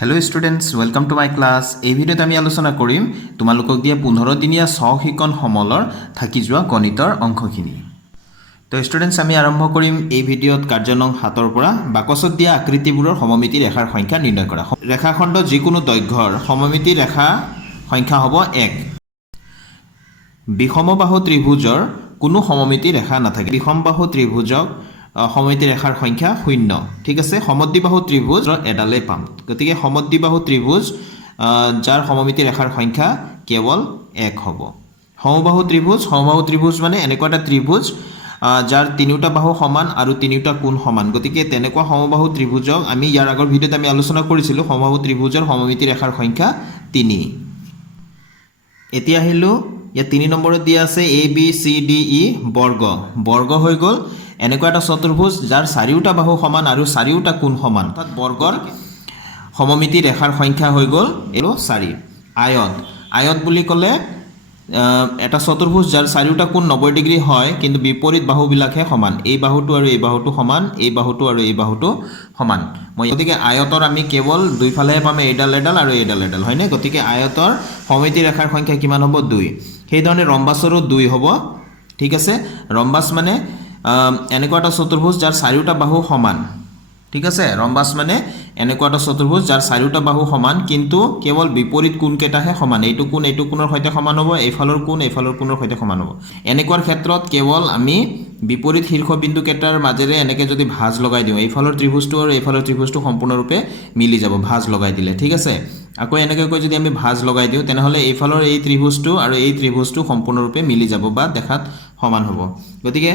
Hello students welcome to my class. এই ভিডিওত আমি আলোচনা কৰিম তোমালোকক দিয়া 15 দিনীয়া সহশিক্ষণ সমলৰ থাকি যোৱা গণিতৰ অংশখিনি। তো স্টুডেন্টস আমি আৰম্ভ কৰিম এই ভিডিওত কাৰ্য নং 7 ৰ পৰা বাকচত দিয়া আকৃতিবোৰৰ সমমিতি ৰেখাৰ সংখ্যা নিৰ্ণয় কৰা। ৰেখাখণ্ড যিকোনো দৈৰ্ঘ্যৰ সমমিতি ৰেখা সংখ্যা হ'ব 1। বিষমবাহু ত্ৰিভুজৰ কোনো সমমিতি ৰেখা নাথাকে। বিষমবাহু ত্ৰিভুজক সমমিতি ৰেখাৰ সংখ্যা 0। ঠিক আছে, সমদ্বিবাহু ত্ৰিভুজ এডালে পাম। গতিকে সমদ্বিবাহু ত্ৰিভুজ যাৰ সমমিতি ৰেখাৰ সংখ্যা কেৱল 1 হ'ব। সমবাহু ত্ৰিভুজ মানে এনেকুৱা এটা ত্ৰিভুজ যাৰ তিনিটা বাহু সমান আৰু তিনিটা কোণ সমান। গতিকে তেনেকুৱা সমবাহু ত্ৰিভুজক আমি ইয়াৰ আগৰ ভিডিওত আমি আলোচনা কৰিছিলোঁ। সমবাহু ত্ৰিভুজৰ সমমিতি ৰেখাৰ সংখ্যা 3। এতিয়া আহিলোঁ, ইয়াত 3 নম্বৰত দিয়া আছে ABCDE বৰ্গ হৈ গ'ল এনেকুৱা এটা চতুৰ্ভুজ যাৰ চাৰিওটা বাহু সমান আৰু চাৰিওটা কোণ সমান। অৰ্থাৎ বৰ্গৰ সমমিতি ৰেখাৰ সংখ্যা হৈ গ'ল 4। আয়ত বুলি ক'লে এটা চতুৰ্ভুজ যাৰ চাৰিওটা কোণ 90 ডিগ্ৰী হয় কিন্তু বিপৰীত বাহুবিলাকহে সমান। এই বাহুটো আৰু এই বাহুটো সমান, এই বাহুটো আৰু এই বাহুটো সমান। গতিকে আয়তৰ আমি কেৱল দুইফালেহে পাম, এইডাল আৰু এইডাল হয়নে? গতিকে আয়তৰ সমমিতি ৰেখাৰ সংখ্যা কিমান হ'ব? 2। সেইধৰণে ৰম্বাছৰো 2 হ'ব। ঠিক আছে, ৰম্বাছ মানে এনেকুৱা এটা চতুৰ্ভুজ যাৰ চাৰিওটা বাহু সমান। ঠিক আছে, ৰম্বাছ মানে এনেকুৱা এটা চতুৰ্ভুজ যাৰ চাৰিওটা বাহু সমান কিন্তু কেৱল বিপৰীত কোণকেইটাহে সমান। এইটো কোণৰ সৈতে সমান হ'ব, এইফালৰ কোণৰ সৈতে সমান হ'ব। এনেকুৱাৰ ক্ষেত্ৰত কেৱল আমি বিপৰীত শীৰ্ষবিন্দুকেইটাৰ মাজেৰে এনেকৈ যদি ভাঁজ লগাই দিওঁ, এইফালৰ ত্ৰিভুজটো আৰু এইফালৰ ত্ৰিভুজটো সম্পূৰ্ণৰূপে মিলি যাব ভাঁজ লগাই দিলে। ঠিক আছে, আকৌ এনেকৈ যদি আমি ভাঁজ লগাই দিওঁ তেনেহ'লে এইফালৰ এই ত্ৰিভুজটো আৰু এই ত্ৰিভুজটো সম্পূৰ্ণৰূপে মিলি যাব বা দেখাত সমান হ'ব। গতিকে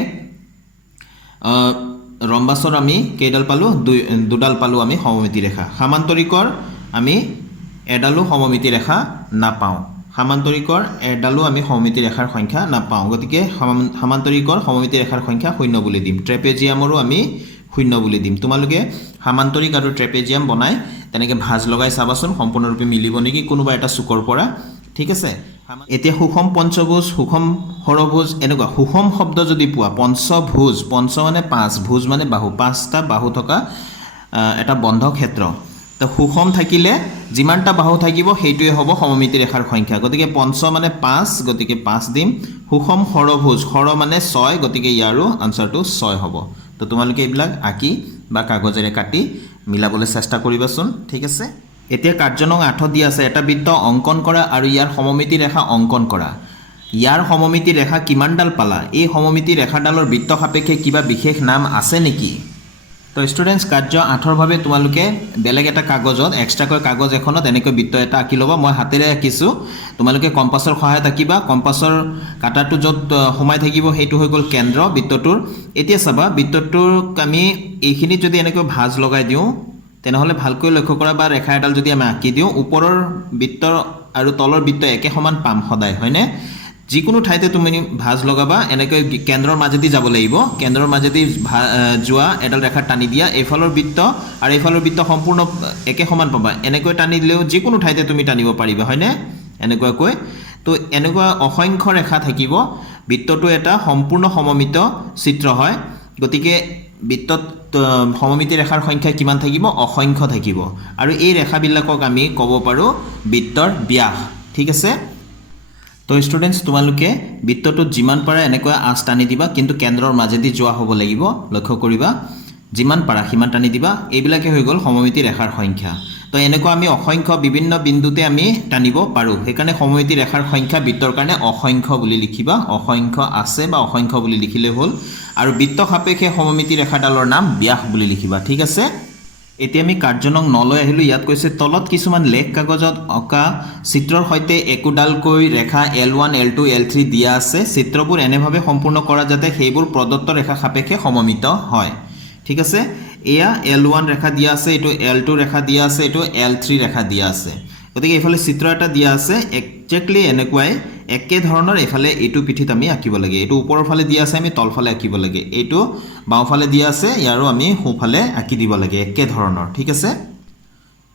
ৰম্বাছৰ আমি কেইডাল পালোঁ? দুডাল পালোঁ আমি সমমিতি ৰেখা। সামান্তৰিকৰ আমি এডালো সমমিতি ৰেখা নাপাওঁ। সামান্তৰিকৰ এডালো আমি সমমিতি ৰেখাৰ সংখ্যা নাপাওঁ। গতিকে সামান্তৰিকৰ সমমিতি ৰেখাৰ সংখ্যা 0 বুলি দিম। ট্ৰেপেজিয়ামৰো আমি 0 বুলি দিম। তোমালোকে সামান্তৰিক আৰু ট্ৰেপেজিয়াম বনাই তেনেকৈ ভাঁজ লগাই চাবাচোন সম্পূৰ্ণৰূপে মিলিব নেকি কোনোবা এটা চুকৰ পৰা। ঠিক আছে, এতিয়া সুষম পঞ্চভুজ, সুষম ষড়ভুজ, এনেকুৱা সুষম শব্দ যদি পোৱা, পঞ্চভুজ, পঞ্চ মানে 5, ভুজ মানে বাহু, 5টা বাহু থকা এটা বন্ধ ক্ষেত্ৰ। তো সুষম থাকিলে যিমানটা বাহু থাকিব সেইটোৱে হ'ব সমমিতি ৰেখাৰ সংখ্যা। গতিকে পঞ্চ মানে 5, গতিকে 5 দিম। সুষম ষড়ভুজ, ষড় মানে 6, গতিকে ইয়াৰো আনচাৰটো 6 হ'ব। তো তোমালোকে এইবিলাক আঁকি বা কাগজেৰে কাটি মিলাবলৈ চেষ্টা কৰিবাচোন। ঠিক আছে, এতিয়া কাৰ্য নং 8 দিয়া আছে এটা বৃত্ত অংকন কৰা আৰু ইয়াৰ সমমিতি ৰেখা অংকন কৰা। ইয়াৰ সমমিতি ৰেখা কিমানডাল পালা? এই সমমিতি ৰেখাডালৰ বৃত্ত সাপেক্ষে কিবা বিশেষ নাম আছে নেকি? তো ষ্টুডেণ্টছ কাৰ্য 8ৰ বাবে তোমালোকে বেলেগ এটা কাগজত, এক্সট্ৰাকৈ কাগজ এখনত এনেকৈ বৃত্ত এটা আঁকি ল'বা। মই হাতেৰে আঁকিছোঁ, তোমালোকে কম্পাছৰ সহায়ত আঁকিবা। কম্পাছৰ কাটাটো য'ত সোমাই থাকিব সেইটো হৈ গ'ল কেন্দ্ৰ বৃত্তটোৰ। এতিয়া চাবা বৃত্তটোক আমি এইখিনিত যদি এনেকৈ ভাঁজ লগাই দিওঁ তেনেহ'লে ভালকৈ লক্ষ্য কৰা, বা ৰেখা এডাল যদি আমি আঁকি দিওঁ ওপৰৰ বৃত্ত আৰু তলৰ বৃত্ত একে সমান পাম সদায়, হয়নে? যিকোনো ঠাইতে তুমি ভাঁজ লগাবা, এনেকৈ কেন্দ্ৰৰ মাজেদি যাব লাগিব। কেন্দ্ৰৰ মাজেদি যোৱা এডাল ৰেখা টানি দিয়া, এইফালৰ বৃত্ত আৰু এইফালৰ বৃত্ত সম্পূৰ্ণ একে সমান পাবা। এনেকৈ টানি দিলেও যিকোনো ঠাইতে তুমি টানিব পাৰিবা, হয়নে? এনেকুৱাকৈ। তো এনেকুৱা অসংখ্য ৰেখা থাকিব। বৃত্তটো এটা সম্পূৰ্ণ সমমিত চিত্ৰ হয়। গতিকে বৃত্তত সমমিতি ৰেখাৰ সংখ্যা কিমান থাকিব? অসংখ্য থাকিব। আৰু এই ৰেখাবিলাকক আমি ক'ব পাৰোঁ বৃত্তৰ ব্যাস। ঠিক আছে, তো ষ্টুডেণ্টছ তোমালোকে বৃত্তটোত যিমান পাৰা এনেকৈ আঁচ টানি দিবা, কিন্তু কেন্দ্ৰৰ মাজেদি যোৱা হ'ব লাগিব। লক্ষ্য কৰিবা, যিমান পাৰা সিমান টানি দিবা। এইবিলাকে হৈ গ'ল সমমিতি ৰেখাৰ সংখ্যা। তো এনেকুৱা আমি অসংখ্য বিভিন্ন বিন্দুতে আমি টানিব পাৰোঁ। সেইকাৰণে সমমিতি ৰেখাৰ সংখ্যা বৃত্তৰ কাৰণে অসংখ্য বুলি লিখিবা। অসংখ্য আছে বা অসংখ্য বুলি লিখিলে হ'ল। আৰু বৃত্ত সাপেক্ষে সমমিতি ৰেখাডালৰ নাম ব্যাস বুলি লিখিবা। ঠিক আছে, এতিয়া আমি কাৰ্য নং 9লৈ আহিলোঁ। ইয়াত কৈছে তলত কিছুমান লেখ কাগজত অঁকা চিত্ৰৰ সৈতে একোডালকৈ ৰেখা L1, L2, L3 দিয়া আছে। চিত্ৰবোৰ এনেভাৱে সম্পূৰ্ণ কৰা যাতে সেইবোৰ প্ৰদত্ত ৰেখা সাপেক্ষে সমমিত হয়। ঠিক আছে, এয়া L1 ৰেখা দিয়া আছে, এইটো L2 ৰেখা দিয়া আছে, এইটো L3 ৰেখা দিয়া আছে। গতিকে এইফালে চিত্ৰ এটা দিয়া আছে একজেক্টলি এনেকুৱাই একে ধৰণৰ এইফালে এইটো পিঠিত আমি আঁকিব লাগে। এইটো ওপৰৰ ফালে দিয়া আছে, আমি তলফালে আঁকিব লাগে। এইটো বাওঁফালে দিয়া আছে, ইয়াৰো আমি সোঁফালে আঁকি দিব লাগে একে ধৰণৰ। ঠিক আছে,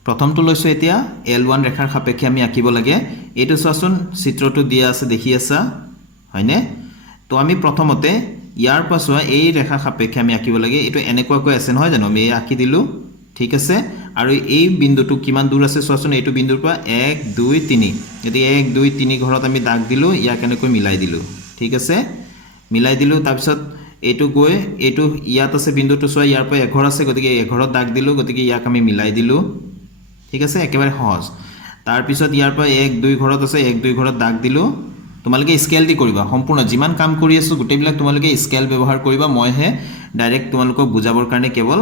প্ৰথমটো লৈছোঁ এতিয়া L1 ৰেখাৰ সাপেক্ষে আমি আঁকিব লাগে। এইটো চোৱাচোন চিত্ৰটো দিয়া আছে, দেখি আছা হয়নে? তো আমি প্ৰথমতে ইয়াৰ পৰা চোৱা এই ৰেখা সাপেক্ষে আমি আঁকিব লাগে। এইটো এনেকুৱাকৈ আছে নহয় জানো? আমি আঁকি দিলোঁ। ঠিক আছে, আৰু এই বিন্দুটো কিমান দূৰ আছে চোৱাচোন এইটো বিন্দুৰ পৰা 1 2 3 যদি 1 2 3 ঘৰত আমি দাগ দিলো ইয়া কেনেকৈ মিলাই দিলো ঠিক আছে মিলাই দিলো তাৰ পিছত এইটো গৈ এইটো ইয়াত আছে বিন্দুটো চোৱা ইয়াৰ পৰা এঘৰ আছে গতিকে এঘৰত দাগ দিলো গতিকে ইয়াক আমি মিলাই দিলো ঠিক আছে একেবাৰে সহজ তাৰ পিছত ইয়াৰ পৰা 1 2 ঘৰত আছে 1 2 ঘৰত দাগ দিলো তোমালোকে স্কেল দি কৰিবা সম্পূৰ্ণ যিমান কাম কৰি আছো গোটেইবিলাক তোমালোকে স্কেল ব্যৱহাৰ কৰিবা মই হে ডাইৰেক্ট তোমালোকক বুজাবৰ কাৰণে কেৱল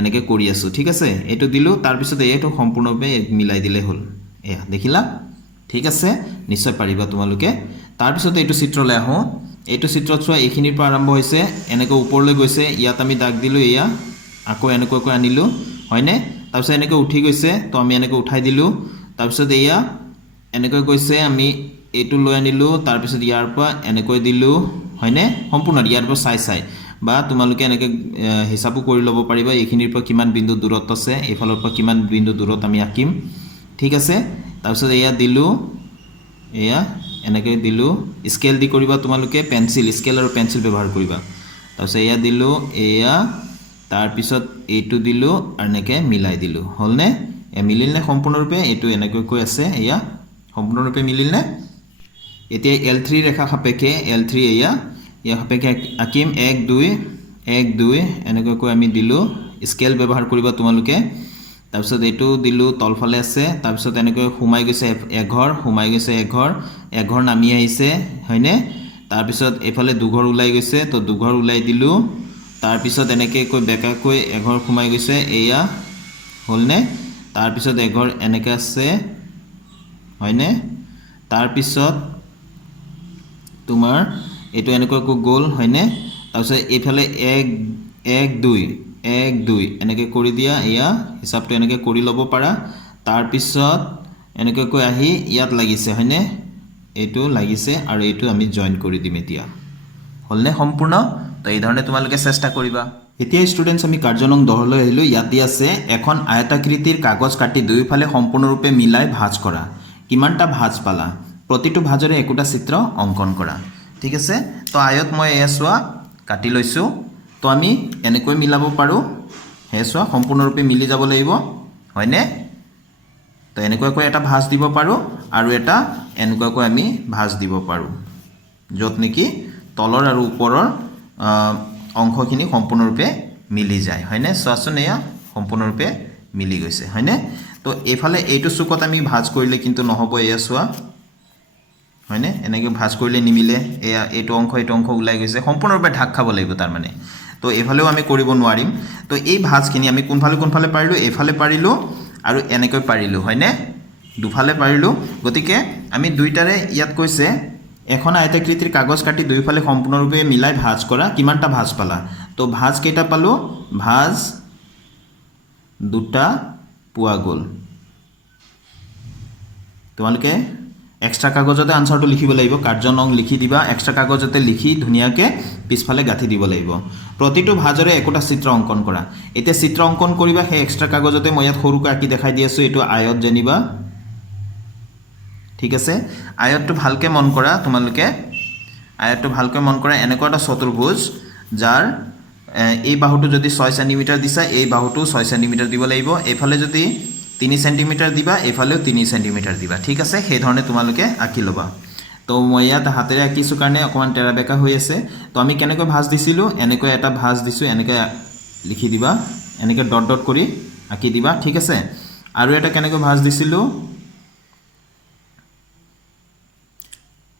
এনেকৈ কৰি আছো ঠিক আছে এইটো দিলো তাৰ পিছত এইটো সম্পূৰ্ণভাৱে মিলাই দিলে হল এয়া দেখিলা ঠিক আছে নিশ্চয় পাৰিবা তোমালোকে তাৰ পিছত এইটো চিত্ৰলৈ আহো এইটো চিত্ৰত চোৱা এইখিনিৰ পৰা আৰম্ভ হৈছে এনেকৈ ওপৰলৈ গৈছে ইয়াত আমি দাগ দিলো এয়া আকৌ এনেকৈ আনিলো হয়নে তাৰ পিছত এনেকৈ উঠি গৈছে তো আমি এনেকৈ উঠাই দিলো তাৰ পিছত এয়া এনেকৈ গৈছে আমি এইটো লৈ আনিলো তাৰ পিছত ইয়াৰ পৰা এনেকৈ দিলো হয়নে সম্পূৰ্ণ ইয়াৰ পৰা চাই বা তোমালোকে এনেকৈ হিচাপো কৰি ল'ব পাৰিবা এইখিনিৰ পৰা কিমান বিন্দু দূৰত আছে এইফালৰ পৰা কিমান বিন্দু দূৰত আমি আঁকিম ঠিক আছে তাৰ পিছত এয়া দিলো এয়া এনেকৈ দিলো স্কেল দি কৰিবা তোমালোকে পেন্সিল স্কেল আৰু পেন্সিল ব্যৱহাৰ কৰিবা তাৰ পিছত এয়া দিলো এয়া তাৰ পিছত এইটো দিলো আৰু এনেকৈ মিলাই দিলো হলনে এ মিলিল নে সম্পূৰ্ণৰূপে এইটো এনেকৈ কৈ আছে এয়া সম্পূৰ্ণৰূপে মিলিল নে এতিয়া L3 ৰেখা সাপেক্ষে L3 এয়া ইয়া সাপেক্ষে আঁকিম 1 2 1 2 এনেকৈ কৈ আমি দিলো স্কেল ব্যৱহাৰ কৰিবা তোমালোকে তাৰ পিছত এইটো দিলো তলফালে আছে তাৰ পিছত এনেকৈ সোমাই গৈছে এঘৰ সোমাই গৈছে এঘৰ নামি আহিছে হয়নে তাৰ পিছত এফালে দুঘৰ ওলাই গৈছে তো দুঘৰ ওলাই দিলো তাৰ পিছত এনেকৈ কৈ বেকাকৈ এঘৰ সোমাই গৈছে এয়া হলনে তাৰ পিছত এঘৰ এনেকৈ আছে হয়নে তাৰ পিছত তোমাৰ এইটো এনেকৈ গ'ল হয়নে তাৰ পিছত এইফালে 1 1 2 1 2 এনেকৈ কৰি দিয়া এয়া হিচাপটো এনেকৈ কৰি ল'ব পাৰা তাৰ পিছত এনেকৈ কৈ আহি ইয়াত লাগিছে হয়নে এইটো লাগিছে আৰু এইটো আমি জয়েন কৰি দিম এতিয়া হলনে সম্পূৰ্ণ তো এই ধৰণে তোমালোকে চেষ্টা কৰিবা এতিয়া ষ্টুডেন্টস আমি কাৰ্য নং 10 লৈ আহিলো ইয়াত দি আছে এখন আয়তাকৃতিৰ কাগজ কাটি দুইফালে সম্পূৰ্ণৰূপে মিলাই ভাঁজ কৰা কিমানটা ভাঁজ পালা প্ৰতিটো ভাঁজৰে একোটা চিত্ৰ অংকন কৰা ঠিক আছে তো আয়ত মই এয়া চোৱা কাটি লৈছো তো আমি এনেকৈ মিলাব পাৰো হে চোৱা সম্পূৰ্ণৰূপে মিলি যাব লাগিব হয়নে তো এনেকৈ এটা ভাঁজ দিব পাৰো আৰু এটা এনেকৈ আমি ভাঁজ দিব পাৰো যত নেকি তলৰ আৰু ওপৰৰ অংশখিনি সম্পূৰ্ণৰূপে মিলি যায় হয়নে চোৱাচোন এয়া সম্পূৰ্ণৰূপে মিলি গৈছে হয়নে তো এফালে এইটো চুকত আমি ভাঁজ কৰিলে কিন্তু নহব এয়া চোৱা হয়নে এনেকৈ ভাঁজ কৰিলে নিমিলে এয়া এইটো অংশ ওলাই গৈছে সম্পূৰ্ণৰূপে ঢাক খাব লাগিব তাৰ মানে তো এফালেও আমি কৰিব নোৱাৰিম তো এই ভাঁজখিনি আমি কোনফালে পাৰিলো এফালে পাৰিলো আৰু এনেকৈ পাৰিলো হয়নে দুফালে পাৰিলো গতিকে আমি দুইটাৰে ইয়াত কৈছে এখন আয়তাকৃতিৰ কাগজ কাটি দুইফালে সম্পূৰ্ণৰূপে মিলাই ভাঁজ কৰা কিমানটা ভাঁজ পালা তো ভাঁজ কেইটা পালো ভাঁজ দুটা পোৱা গ'ল তোমালোকে এক্সট্ৰা কাগজতে আনসাৰটো লিখিব লাগিব কাৰ্য নং লিখি দিবা এক্সট্ৰা কাগজতে লিখি ধুনীয়াকৈ পিছফালে গাঁঠি দিব লাগিব প্ৰতিটো ভাঁজৰে একোটা চিত্ৰ অংকন কৰা এতিয়া চিত্ৰ অংকন কৰিবা সেই এক্সট্ৰা কাগজতে মই ইয়াত সৰুকৈ আঁকি দেখাই দি আছো এইটো আয়ত জানিবা ঠিক আছে আয়তটো ভালকৈ মন কৰা তোমালোকে আয়তটো ভালকৈ মন কৰা এনেকুৱা এটা চতুৰ্ভুজ যাৰ এই বাহুটো যদি 6 সেন্টিমিটাৰ দিছা এই বাহুটো 6 সেন্টিমিটাৰ দিব লাগিব এইফালে যদি 3 সেন্টিমিটাৰ দিবা এইফালেও 3 সেন্টিমিটাৰ দিবা ঠিক আছে সেই ধৰণে তোমালোকে আঁকি ল'বা তো মই ইয়াত হাতেৰে আঁকিছো কাৰণে অকমান টেৰা বেকা হৈ আছে তো আমি কেনেকৈ ভাঁজ দিছিলো এনেকৈ এটা ভাঁজ দিছো এনেকৈ লিখি দিবা এনেকৈ ডট ডট কৰি আঁকি দিবা ঠিক আছে আৰু এটা কেনেকৈ ভাঁজ দিছিলো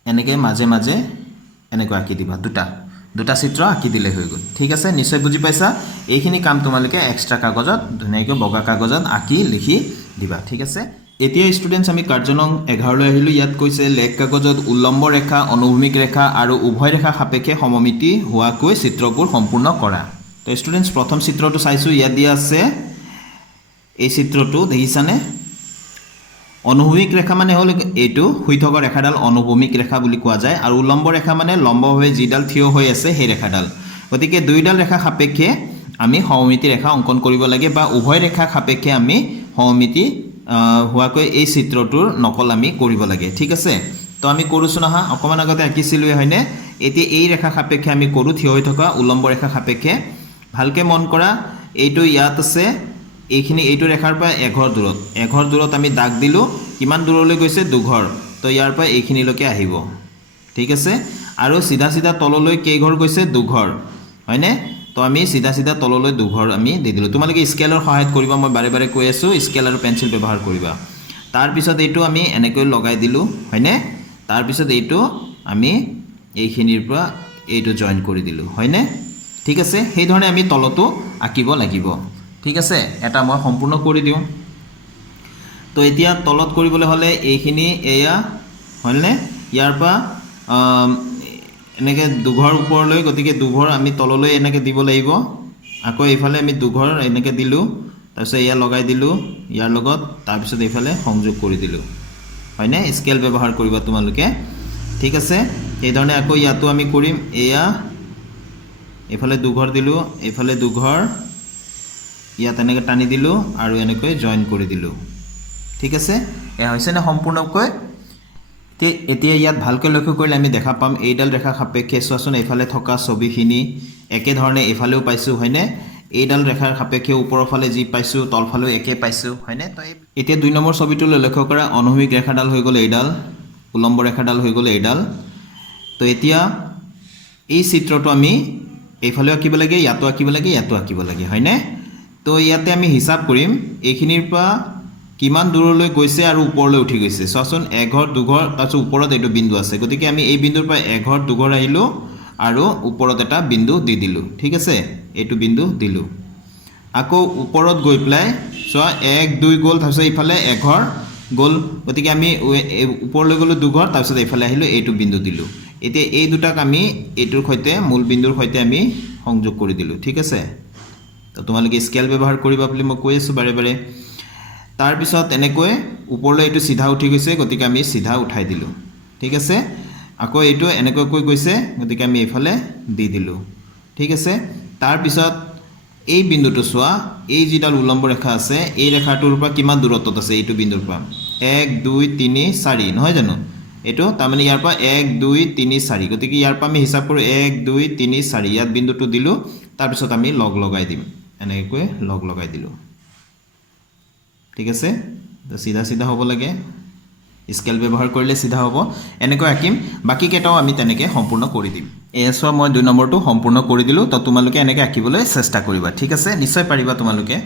এনেকৈ মাজে মাজে এনেকৈ আঁকি দিবা দুটা চিত্ৰ আঁকি দিলে হৈ গ'ল ঠিক আছে নিশ্চয় বুজি পাইছা এইখিনি কাম তোমালোকে এক্সট্ৰা কাগজত ধুনীয়াকৈ বগা কাগজত আঁকি লিখি দিবা ঠিক আছে এতিয়া ষ্টুডেন্টস আমি কাৰ্য নং 11 লৈ আহিলো ইয়াত কৈছে লেখ কাগজত উল্লম্ব ৰেখা অনুভূমিক ৰেখা আৰু উভয় ৰেখা সাপেক্ষে সমমিতি হোৱাকৈ চিত্ৰবোৰ সম্পূৰ্ণ কৰা তো ষ্টুডেন্টস প্ৰথম চিত্ৰটো চাইছো ইয়াত দিয়া আছে এই চিত্ৰটো দেখিছানে অনুভূমিক ৰেখা মানে হল এইটো শুই থকা ৰেখাডাল অনুভূমিক ৰেখা বুলি কোৱা যায় আৰু উল্লম্ব ৰেখা মানে লম্বভাৱে যিডাল থিয় হৈ আছে সেই ৰেখাডাল গতিকে দুইডাল ৰেখা সাপেক্ষে আমি সমমিতি ৰেখা অংকন কৰিব লাগে বা উভয় ৰেখা সাপেক্ষে আমি সমমিতি হোৱাকৈ এই চিত্ৰটোৰ নকল আমি কৰিব লাগে ঠিক আছে তো আমি কৰোছো না অকমান আগতে আঁকিছিলো হয়নে এতিয়া এই ৰেখা সাপেক্ষে আমি কৰো থিয় হৈ থকা উল্লম্ব ৰেখা সাপেক্ষে ভালকে মন কৰা এইটো ইয়াত আছে এইখিনি এইটো ৰেখাৰ পৰা এঘৰ দূৰত আমি দাগ দিলোঁ কিমান দূৰলৈ গৈছে 2 ঘৰ তো ইয়াৰ পৰা এইখিনিলৈকে আহিব ঠিক আছে আৰু সিধা সিধা তললৈ কেই ঘৰ গৈছে 2 ঘৰ হয়নে তো আমি সিধা সিধা তললৈ 2 ঘৰ আমি দি দিলোঁ তোমালোকে স্কেলৰ সহায়ত কৰিবা মই বাৰে বাৰে কৈ আছোঁ স্কেল আৰু পেন্সিল ব্যৱহাৰ কৰিবা তাৰ পিছত এইটো আমি এনেকৈ লগাই দিলোঁ হয়নে তাৰ পিছত এইটো আমি এইখিনিৰ পৰা এইটো জয়েন কৰি দিলোঁ হয়নে ঠিক আছে সেই ধৰণে আমি তলটো আঁকিব লাগিব ঠিক আছে এটা মই সম্পূৰ্ণ কৰি দিওঁ তো এতিয়া তলত কৰিবলৈ হলে এইখিনি এয়া হলনে ইয়াৰ পৰা এনেকে দুঘৰ ওপৰলৈ গতিকে দুঘৰ আমি তললৈ এনেকে দিব লাগিব আকৌ এইফালে আমি দুঘৰ এনেকে দিলোঁ তাৰপিছত এয়া লগাই দিলোঁ ইয়াৰ লগত তাৰপিছত এইফালে সংযোগ কৰি দিলোঁ হয়নে স্কেল ব্যৱহাৰ কৰিবা তোমালোকে ঠিক আছে এই ধৰণে আকৌ ইয়াতো আমি কৰিম এয়া এইফালে দুঘৰ দিলোঁ এইফালে দুঘৰ ইয়াত এনেকৈ টানি দিলোঁ আৰু এনেকৈ জয়েন কৰি দিলোঁ ঠিক আছে এয়া হৈছে না সম্পূৰ্ণকৈ এতিয়া ইয়াত ভালকৈ লক্ষ্য কৰিলে আমি দেখা পাম এইডাল ৰেখা সাপেক্ষে চোৱাচোন এইফালে থকা ছবিখিনি একে ধৰণে এইফালেও পাইছোঁ হয়নে এইডাল ৰেখাৰ সাপেক্ষে ওপৰৰ ফালে যি পাইছোঁ তলফালেও একে পাইছোঁ হয়নে তো এতিয়া 2 নম্বৰ ছবিটোলৈ লক্ষ্য কৰা অনুভূমিক ৰেখাডাল হৈ গ'ল এইডাল উলম্ব ৰেখাডাল হৈ গ'ল এইডাল তো এতিয়া এই চিত্ৰটো আমি এইফালেও আঁকিব লাগে ইয়াতো আঁকিব লাগে হয়নে তো ইয়াতে আমি হিসাব কৰিম এইখিনিৰ পৰা কিমান দূৰলৈ গৈছে আৰু ওপৰলৈ উঠি গৈছে চোৱাচোন এঘৰ দুঘৰ তাৰপিছত ওপৰত এইটো বিন্দু আছে গতিকে আমি এই বিন্দুৰ পৰা এঘৰ দুঘৰ আহিলোঁ আৰু ওপৰত এটা বিন্দু দি দিলোঁ ঠিক আছে এইটো বিন্দু দিলোঁ আকৌ ওপৰত গৈ পেলাই চোৱা 1 2 গ'ল তাৰপিছত ইফালে এঘৰ গ'ল গতিকে আমি ওপৰলৈ গ'লোঁ দুঘৰ তাৰপিছত এইফালে আহিলোঁ এইটো বিন্দু দিলোঁ এতিয়া এই দুটাক আমি এইটোৰ সৈতে মূল বিন্দুৰ সৈতে আমি সংযোগ কৰি দিলোঁ ঠিক আছে তো তোমালোকে স্কেল ব্যৱহাৰ কৰিবা বুলি মই কৈ আছোঁ বাৰে বাৰে তাৰ পিছত এনেকৈ ওপৰলৈ এইটো সিধা উঠি গৈছে গতিকে আমি সিধা উঠাই দিলোঁ ঠিক আছে আকৌ এইটো এনেকৈ গৈছে গতিকে আমি এইফালে দি দিলোঁ ঠিক আছে তাৰ পিছত এই বিন্দুটো চোৱা এই যিডাল উলম্ব ৰেখা আছে এই ৰেখাটোৰ পৰা কিমান দূৰত্বত আছে এইটো বিন্দুৰ পৰা 1 2 3 4 নহয় জানো এইটো তাৰমানে ইয়াৰ পৰা 1 2 3 4 গতিকে ইয়াৰ পৰা আমি হিসাব কৰোঁ 1 2 3 4 ইয়াত বিন্দুটো দিলোঁ তাৰ পিছত আমি লগ লগাই দিম এনেকৈ লগ লগাই দিলোঁ ঠিক আছে তো সিধা সিধা হ'ব লাগে স্কেল ব্যৱহাৰ কৰিলে সিধা হ'ব এনেকৈ আঁকিম বাকি কেইটাও আমি তেনেকৈ সম্পূৰ্ণ কৰি দিম এছ মই 2 নম্বৰটো সম্পূৰ্ণ কৰি দিলোঁ তো তোমালোকে এনেকৈ আঁকিবলৈ চেষ্টা কৰিবা ঠিক আছে নিশ্চয় পাৰিবা তোমালোকে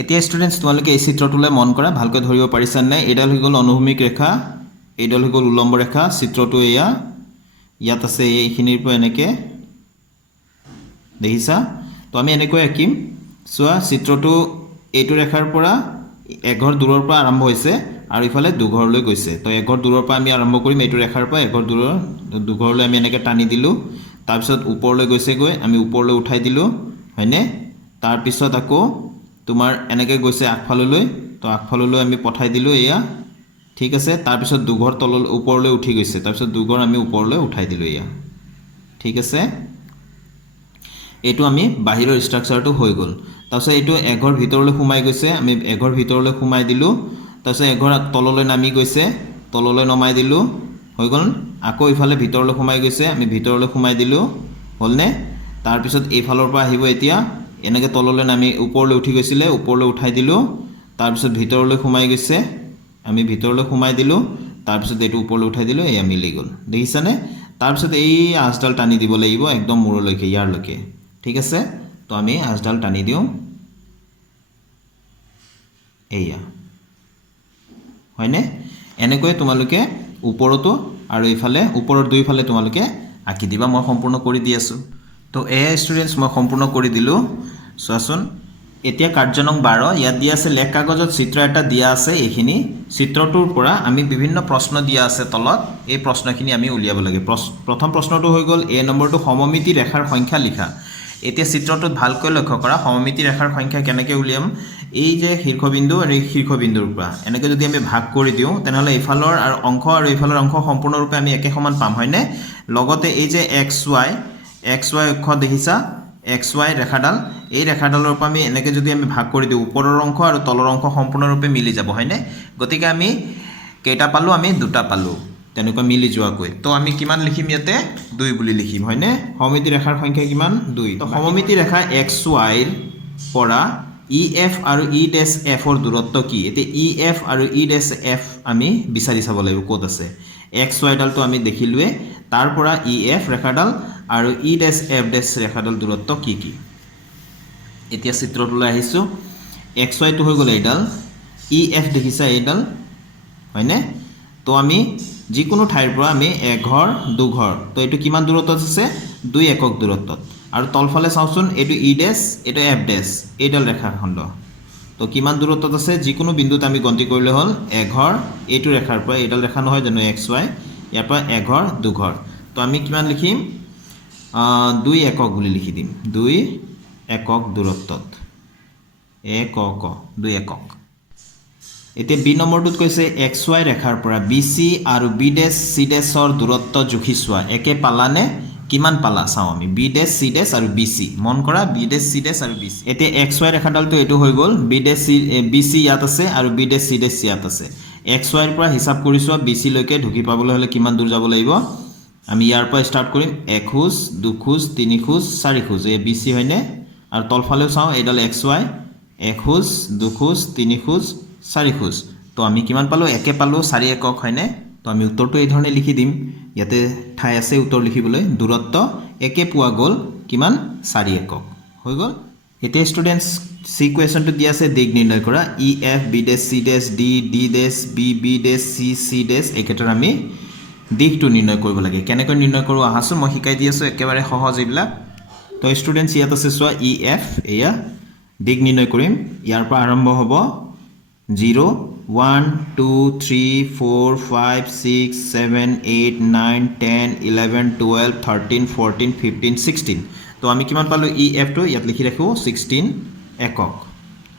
এতিয়া ষ্টুডেণ্টছ তোমালোকে এই চিত্ৰটোলৈ মন কৰা ভালকৈ ধৰিব পাৰিছা নাই এইডাল হৈ গ'ল অনুভূমিক ৰেখা এইডাল হৈ গ'ল উলম্ব ৰেখা চিত্ৰটো এয়া ইয়াত আছে এইখিনিৰ পৰা এনেকৈ দেখিছা তো আমি এনেকৈ আঁকিম চোৱা চিত্ৰটো এইটো ৰেখাৰ পৰা এঘৰ দূৰৰ পৰা আৰম্ভ হৈছে আৰু ইফালে দুঘৰলৈ গৈছে তো এঘৰ দূৰৰ পৰা আমি আৰম্ভ কৰিম এইটো ৰেখাৰ পৰা এঘৰ দূৰৰ দুঘৰলৈ আমি এনেকৈ টানি দিলোঁ তাৰপিছত ওপৰলৈ গৈছেগৈ আমি ওপৰলৈ উঠাই দিলোঁ হয়নে তাৰপিছত আকৌ তোমাৰ এনেকৈ গৈছে আগফাললৈ তো আগফাললৈ আমি পঠাই দিলোঁ এয়া ঠিক আছে তাৰপিছত দুঘৰ তললৈ ওপৰলৈ উঠি গৈছে তাৰপিছত দুঘৰ আমি ওপৰলৈ উঠাই দিলোঁ এয়া ঠিক আছে এইটো আমি বাহিৰৰ ষ্ট্ৰাকচাৰটো হৈ গ'ল তাৰপিছত এইটো এঘৰ ভিতৰলৈ সোমাই গৈছে আমি এঘৰ ভিতৰলৈ সোমাই দিলোঁ তাৰপিছত এঘৰ তললৈ নামি গৈছে তললৈ নমাই দিলোঁ হৈ গ'ল আকৌ ইফালে ভিতৰলৈ সোমাই গৈছে আমি ভিতৰলৈ সোমাই দিলোঁ হ'লনে তাৰপিছত এইফালৰ পৰা আহিব এতিয়া এনেকৈ তললৈ নামি ওপৰলৈ উঠি গৈছিলে ওপৰলৈ উঠাই দিলোঁ তাৰপিছত ভিতৰলৈ সোমাই গৈছে আমি ভিতৰলৈ সোমাই দিলোঁ তাৰপিছত এইটো ওপৰলৈ উঠাই দিলোঁ এয়া মিলি গ'ল দেখিছানে তাৰপিছত এই আঁচডাল টানি দিব লাগিব একদম মূৰলৈকে ইয়াৰলৈকে ঠিক আছে তো আমি আঁচডাল টানি দিওঁ এয়া হয়নে এনেকৈ তোমালোকে ওপৰতো আৰু এইফালে ওপৰৰ দুইফালে তোমালোকে আঁকি দিবা মই সম্পূৰ্ণ কৰি দি আছোঁ তো এয়া ষ্টুডেণ্টছ মই সম্পূৰ্ণ কৰি দিলোঁ চোৱাচোন এতিয়া কাৰ্য নং 12 ইয়াত দিয়া আছে লেখ কাগজত চিত্ৰ এটা দিয়া আছে এইখিনি চিত্ৰটোৰ পৰা আমি বিভিন্ন প্ৰশ্ন দিয়া আছে তলত এই প্ৰশ্নখিনি আমি উলিয়াব লাগে প্ৰথম প্ৰশ্নটো হৈ গ'ল এ নম্বৰটো সমমিতি ৰেখাৰ সংখ্যা লিখা এতিয়া চিত্ৰটোত ভালকৈ লক্ষ্য কৰা সমমিতি ৰেখাৰ সংখ্যা কেনেকৈ উলিয়াম এই যে শীৰ্ষবিন্দু আৰু এই শীৰ্ষবিন্দুৰ পৰা এনেকৈ যদি আমি ভাগ কৰি দিওঁ তেনেহ'লে এইফালৰ আৰু অংশ আৰু এইফালৰ অংশ সম্পূৰ্ণৰূপে আমি একে সমান পাম হয়নে লগতে এই যে এক্স ৱাই অক্ষ দেখিছা এক্স ৱাই ৰেখাডাল এই ৰেখাডালৰ পৰা আমি এনেকৈ যদি আমি ভাগ কৰি দিওঁ ওপৰৰ অংশ আৰু তলৰ অংশ সম্পূৰ্ণৰূপে মিলি যাব হয়নে গতিকে আমি কেইটা পালোঁ আমি দুটা পালোঁ তেনেকুৱা মিলি যোৱাকৈ তো আমি কিমান লিখিম ইয়াতে 2 বুলি লিখিম হয়নে সমমিতি ৰেখাৰ সংখ্যা কিমান 2 তো সমমিতি ৰেখা এক্স ৱাইৰ পৰা EF আৰু E ডেছ Fৰ দূৰত্ব কি এতিয়া EF আৰু E ডেছ F আমি বিচাৰি চাব লাগিব ক'ত আছে XY ডালটো আমি দেখিলোৱে তাৰ পৰা EF ৰেখাডাল আৰু E ডেছ F ডেছ ৰেখাডাল দূৰত্ব কি কি এতিয়া চিত্ৰটোলৈ আহিছো XY টো হৈ গ'ল এইডাল EF দেখিছা এইডাল হয়নে তো আমি যিকোনো ঠাইৰ পৰা আমি এঘৰ দুঘৰ তো এইটো কিমান দূৰত্বত আছে 2 একক দূৰত্বত আৰু তলফালে চাওচোন এইটো E ডেছ এইটো F ডেছ এইডাল ৰেখাখণ্ড তো কিমান দূৰত্বত আছে যিকোনো বিন্দুত আমি গন্তি কৰিলে হ'ল এঘৰ এইটো ৰেখাৰ পৰা এইডাল ৰেখা নহয় জানো XY ইয়াৰ পৰা এঘৰ দুঘৰ তো আমি কিমান লিখিম 2 একক বুলি লিখি দিম 2 একক দূৰত্বত একক 2 একক এতিয়া বি নম্বৰটোত কৈছে XY ৰেখাৰ পৰা BC আৰু B ডেছ C ডেছৰ দূৰত্ব জুখি চোৱা একে পালানে কিমান পালা চাও আমি B ডেছ C ডেছ আৰু BC মন কৰা B ডেছ C ডেছ আৰু BC এতিয়া XY ৰেখাডালটো এটো হৈ গ'ল B ডেছ BC ইয়াত আছে আৰু B ডেছ C ডেছ ইয়াত আছে XY ৰ পৰা হিসাব কৰিছো BC লৈকে ঢুকি পাবলৈ হলে কিমান দূৰ যাব লাগিব আমি ইয়াৰ পৰা স্টাৰ্ট কৰিম 1 খোজ 2 খোজ 3 খোজ 4 খোজ এই BC হয়নে আৰু তলফালেও চাও এইডাল XY 1 খোজ 2 খোজ 3 খোজ 4 খোজ তো আমি কিমান পালো একে পালো 4 একক হয়নে তো আমি উত্তৰটো এই ধৰণে লিখি দিম ইয়াতে ঠাই আছে উত্তৰ লিখিবলৈ দূৰত্ব একে পোৱা গল কিমান 4 একক হৈ গল এতিয়া ষ্টুডেন্টস সি কোৱেশ্চনটো দিয়া আছে দিগ নিৰ্ণয় কৰা EF B ডেছ C ডেছ D D ডেছ B B ডেছ C C ডেছ একেটাৰ আমি দিগটো নিৰ্ণয় কৰিব লাগে কেনেকৈ নিৰ্ণয় কৰো আহাছো মই শিকাই দি আছো একেবাৰে সহজ এইবিলাক তো ষ্টুডেন্টস ইয়াত আছে সোৱা EF এয়া দিগ নিৰ্ণয় কৰিম ইয়াৰ পৰা আৰম্ভ হ'ব 0 1 2 3 4 5 6 7 8 9 10 11 12 13 14 15 16 তো আমি কিমান পালো EF টো ইয়াত লিখি ৰাখো 16 একক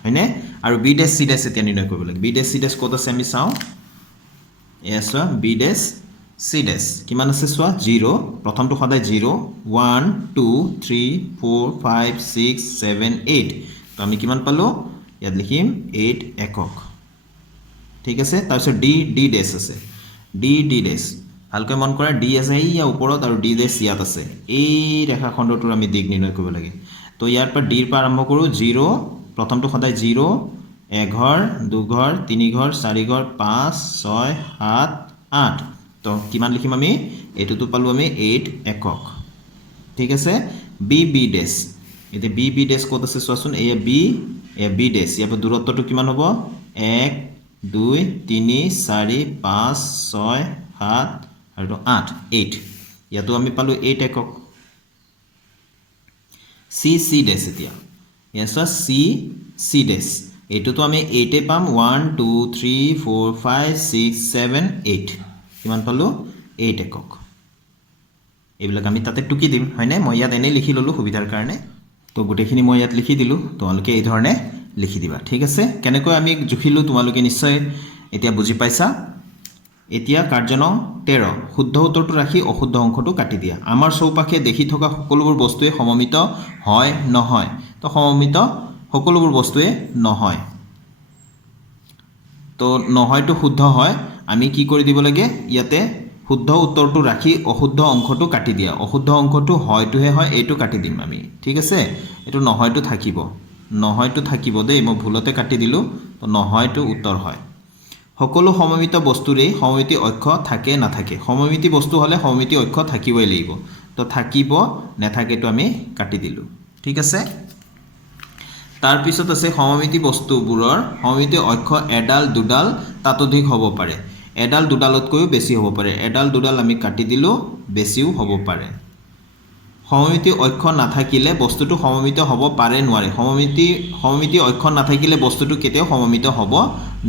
হয়নে আৰু B ডেছ C ডেছ এতিয়া নিৰ্ণয় কৰিব লাগে B ডেছ C ডেছ ক'ত আছে আমি চাও এসা B ডেছ C ডেছ কিমান আছে সোৱা 0 প্ৰথমটো সদায় 0 1 2 3 4 5 6 7 8 তো আমি কিমান পালো ইয়াত লিখিম 8 একক ঠিক আছে তাৰপিছত D ডেছ আছে D ডেছ ভালকৈ মন কৰা D আছে ইয়া ওপৰত আৰু D ডেছ ইয়াত আছে এই ৰেখাখণ্ডটোৰ আমি দিগ নিৰ্ণয় কৰিব লাগে তো ইয়াৰ পৰা D ৰ পৰা আৰম্ভ কৰো 0 প্ৰথমটো সদায় 0 এঘৰ দুঘৰ তিনিঘৰ চাৰিঘৰ 5 6 7 8 তো কিমান লিখিম আমি এটোটো পালো আমি 8 একক ঠিক আছে B ডেছ এতে B ডেছ ক'ত আছে চোৱাচোন এই B ডেছ ইয়াৰ পৰা দূৰত্বটো কিমান হ'ব 1 2 3 4 5 6 7 আৰু 8 8 ইয়াতো আমি পালো 8 একক C ডেছ এতিয়া ইয়াছা C ডেছ এটোটো আমি 8 এ পাম 1 2 3 4 5 6 7 8 কিমান পালো 8 একক এইবিলাক আমি তাতে টুকি দিম হয়নে মই ইয়াত এনে লিখি ললো সুবিধাৰ কাৰণে তো গুটেখিনি মই ইয়াত লিখি দিলো তোমালোকে এই ধৰণে লিখি দিবা ঠিক আছে কেনেকৈ আমি জুখিলো তোমালোকে নিশ্চয় এতিয়া বুজি পাইছা এতিয়া কাৰ্য নং 13 শুদ্ধ উত্তৰটো ৰাখি অশুদ্ধ অংশটো কাটি দিয়া আমাৰ চৌপাশে দেখি থকা সকলোবোৰ বস্তুৱে সমমিত হয় নহয় তো সমমিত সকলোবোৰ বস্তুৱে নহয় তো নহয়টো শুদ্ধ হয় আমি কি কৰি দিব লাগে ইয়াতে শুদ্ধ উত্তৰটো ৰাখি অশুদ্ধ অংশটো কাটি দিয়া অশুদ্ধ অংশটো হয়টোহে হয় এইটো কাটি দিম আমি ঠিক আছে এটো নহয়টো থাকিব দেই মই ভুলতে কাটি দিলো তো নহয়টো উত্তৰ হয় সকলো সমমিত বস্তুৰে সমমিতি অক্ষ থাকে নাথাকে সমমিতি বস্তু হলে সমমিতি অক্ষ থাকিবই লাগিব তো থাকিব নাথাকেটো আমি কাটি দিলো ঠিক আছে তাৰ পিছত আছে সমমিতি বস্তুবোৰৰ সমমিতি অক্ষ এডাল দুডাল তাতোধিক হ'ব পাৰে এডাল দুডালতকৈও বেছি হ'ব পাৰে এডাল দুডাল আমি কাটি দিলো বেছিও হ'ব পাৰে সমমিতি অক্ষ নাথাকিলে বস্তুটো সমমিত হ'ব পাৰে নোৱাৰে সমমিতি অক্ষ নাথাকিলে বস্তুটো কেতিয়াও সমমিত হ'ব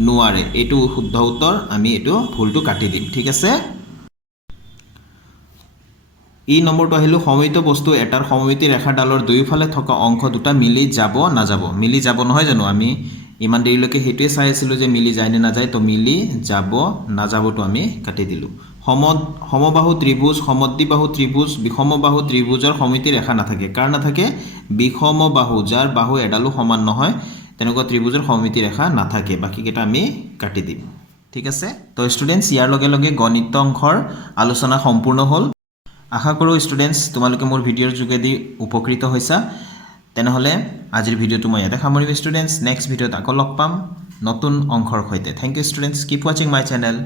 নোৱাৰে এটো শুদ্ধ উত্তৰ আমি এটো ভুলটো কাটি দিম ঠিক আছে ই নম্বৰটো আহিলো সমমিত বস্তু এটাৰ সমমিতি ৰেখাডালৰ দুয়োফালে থকা অংশ দুটা মিলি যাব নাযাব মিলি যাব নহয় জানো আমি ইমান দেৰিলৈকে হেতুৱে চাই আছিল যে মিলি যায় নে নাযায় তো মিলি যাব নাযাবটো আমি কাটি দিলো সমবাহু ত্ৰিভুজ সমদ্বিবাহু ত্ৰিভুজ বিষমবাহু ত্ৰিভুজৰ সমমিতি ৰেখা নাথাকে কাৰ নাথাকে বিষমবাহু যাৰ বাহু এডালো সমান নহয় তেনেকুৱা ত্ৰিভুজৰ সমমিতি ৰেখা নাথাকে বাকি কেটা আমি কাটি দিম ঠিক আছে তো ষ্টুডেন্টস ইয়াৰ লগে লগে গণিত অংশৰ আলোচনা সম্পূৰ্ণ হ'ল আশা কৰো ষ্টুডেন্টস তোমালোকে মোৰ ভিডিওৰ যোগেদি উপকৃত হৈছা তেনেহ'লে আজিৰ ভিডিঅ'টো মই ইয়াতে সামৰিম ষ্টুডেণ্টছ নেক্সট ভিডিঅ'ত আকৌ লগ পাম নতুন অংকৰ সৈতে থ্যাংক ইউ ষ্টুডেণ্টছ কিপ ৱাচিং মাই চেনেল